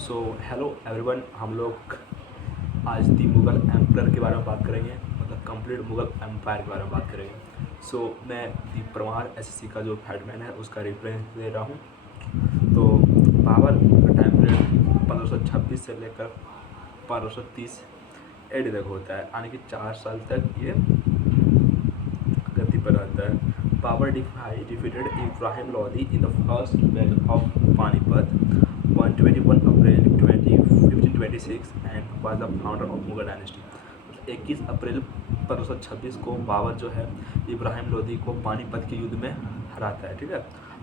So hello everyone, हम लोग आज दी मुग़ल एम्पायर के बारे में बात करेंगे, मतलब कंप्लीट मुग़ल एम्पायर के बारे में बात करेंगे। सो मैं दी परमार एसएससी का जो हेडमैन है उसका रेफरेंस दे रहा हूँ। तो बाबर का टाइम पीरियड 1526 से लेकर 1530 एडी तक होता है, यानी कि 4 साल तक ये गद्दी पर रहता है। Babur defeated Ibrahim Lodi in the first battle of Panipat 121 April 1526 and was the founder of Mughal dynasty. 21 April 1526 को बाबर जो है इब्राहिम लोदी को पानीपत के युद्ध में हराता है, ठीक है।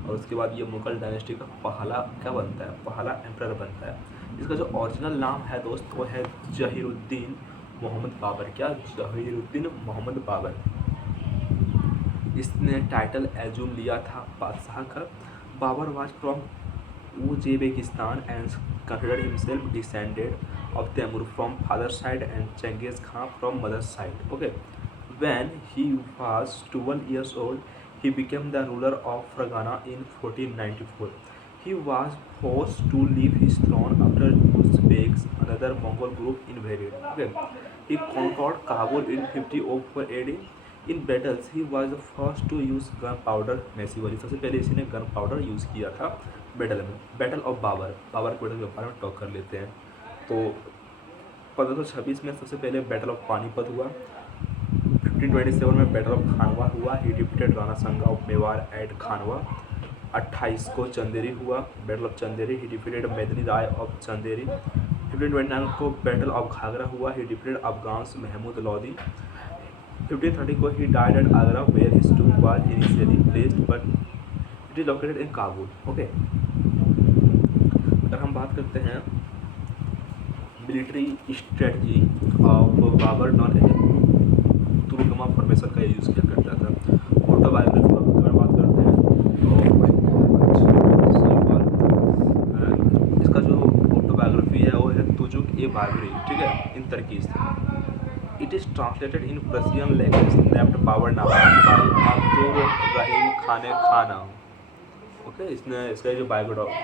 और उसके बाद ये मुगल डायनेस्टी का पहला क्या बनता है, पहला एम्परर बनता है। इसका जो ओरिजिनल नाम है दोस्त वो है जहीरुद्दीन मोहम्मद बाबर। क्या? जहीरुद्दीन मोहम्मद बाबर। इसने टाइटल एज्यूम लिया था बादशाह का। Babur was from Uzbekistan and considered himself descended of Temur from father's side and Genghis Khan from mother's side. Okay, when he was 12 years old, he became the ruler of Fergana in 1494. He was forced to leave his throne after Uzbeks, another Mongol group, invaded. Okay, he conquered Kabul in 5004 AD. In battles he was the first to use gunpowder massively. सबसे पहले इसी ने gun powder use किया था battle में। Battle of Babar के battle के बारे में टॉक कर लेते हैं। तो 1526 में सबसे पहले बैटल ऑफ पानीपत हुआ। 1527 में बैटल ऑफ खानवा हुआ। ही डिफीटेड राणा संगा ऑफ मेवाड़ एट खानवा। 28 को चंदेरी हुआ, battle of Chanderi. He defeated Medini Rai of Chanderi. 1529 को बैटल ऑफ घाघरा हुआ। He defeated Afghans Mahmud Lodi. 1530 को he died at Agra where his tomb was initially placed but it is located in Kabul. Okay, अगर हम बात करते हैं military strategy of Babur known as Tulughma formation का use किया करता था। ऑटोबायोग्राफी अगर बात करते हैं तो इसका जो ऑटोबायोग्राफी है वो है तुजुक ए बाबरी, ठीक है, इन तर्कीज। It is translated in Persian language, named Babarnama by Abdur Rahim Khane Khana. Okay, इसका जो बायोग्राफी,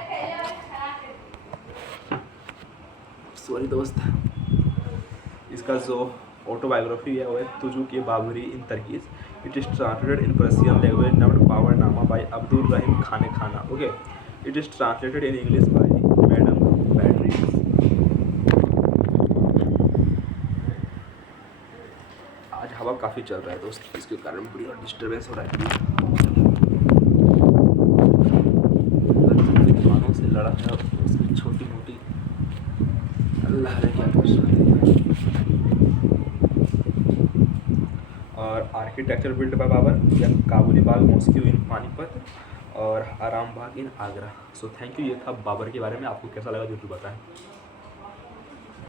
सॉरी दोस्त, इसका जो ऑटोबायोग्राफी है वो है Tuzuk e Baburi in Turkish. It is translated in Persian language named Baburnama by Abdul Rahim Khane Khana. Okay, it is translated in English by madam Beveridge. आज हवा काफ़ी चल रहा है दोस्त, इसके कारण बड़ी और डिस्टर्बेंस हो रहा है। दुकानों से लड़ा है उसकी छोटी मोटी, अल्लाह रे क्या कर सकते हैं। और architecture build by Babur, Kabuli Bagh mosque in Panipat और Aram Bagh in Agra. So thank you, ये था बाबर के बारे में। आपको कैसा लगा जरूर बताएं।